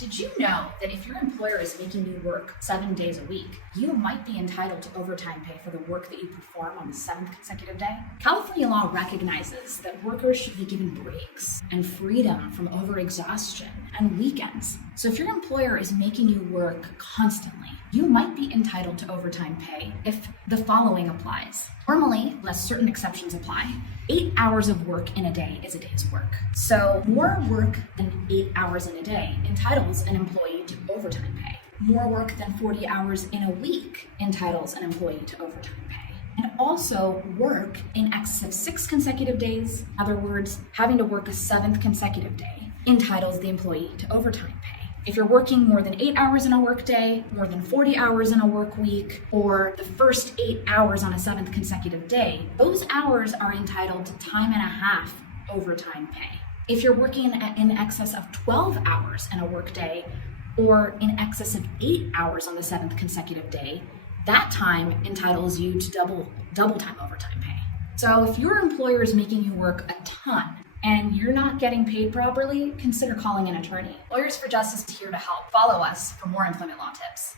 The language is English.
Did you know that if your employer is making you work 7 days a week, you might be entitled to overtime pay for the work that you perform on the 7th consecutive day? California law recognizes that workers should be given breaks and freedom from overexhaustion and weekends. So if your employer is making you work constantly, you might be entitled to overtime pay if the following applies. Normally, unless certain exceptions apply, 8 hours of work in a day is a day's work. So more work than 8 hours in a day entitles an employee to overtime pay. More work than 40 hours in a week entitles an employee to overtime pay. And also work in excess of 6 consecutive days, in other words, having to work a 7th consecutive day, entitles the employee to overtime pay. If you're working more than 8 hours in a workday, more than 40 hours in a work week, or the first 8 hours on a 7th consecutive day, those hours are entitled to time and a half overtime pay. If you're working in excess of 12 hours in a workday, or in excess of 8 hours on the 7th consecutive day, that time entitles you to double time overtime pay. So if your employer is making you work a ton, and you're not getting paid properly, consider calling an attorney. Lawyers for Justice is here to help. Follow us for more employment law tips.